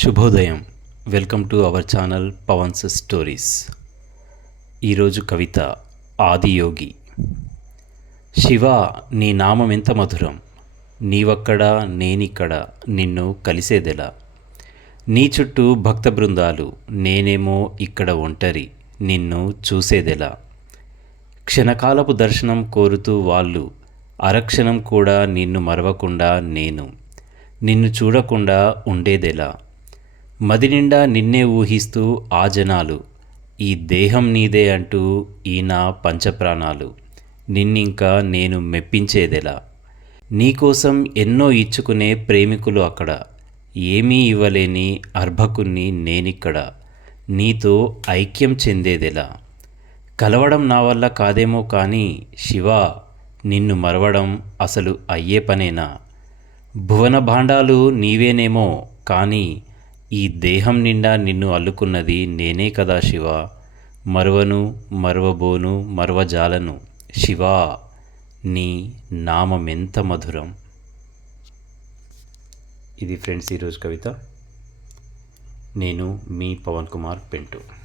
శుభోదయం. Welcome to our channel Pavan's stories. ఈరోజు కవిత ఆదియోగి. శివ నీ నామం ఎంత మధురం. నీవక్కడ నేనిక్కడ నిన్ను కలిసేదెలా. నీ చుట్టూ భక్త బృందాలు నేనేమో ఇక్కడ ఒంటరి నిన్ను చూసేదెలా. క్షణకాలపు దర్శనం కోరుతూ వాళ్ళు అరక్షణం కూడా నిన్ను మరవకుండా నేను నిన్ను చూడకుండా ఉండేదెలా. మదినిండా నిన్నే ఊహిస్తూ ఆ జనాలు ఈ దేహం నీదే అంటూ ఈయన పంచప్రాణాలు. నిన్నింకా నేను మెప్పించేదెలా? నీకోసం ఎన్నో ఇచ్చుకునే ప్రేమికులు అక్కడ. ఏమీ ఇవ్వలేని అర్భకుణ్ణి నేనిక్కడ. నీతో ఐక్యం చెందేదెలా? కలవడం నా వల్ల కాదేమో కానీ శివ నిన్ను మరవడం అసలు అయ్యే పనేనా? భువన భాండాలు నీవేనేమో కానీ ఈ దేహం నిండా నిన్ను అల్లుకున్నది నేనే కదా శివ. మరువను మరువబోను మరువజాలను. శివా నీ నామమెంత మధురం. ఇది ఫ్రెండ్స్ ఈరోజు కవిత. నేను మీ పవన్ కుమార్ పెంటు.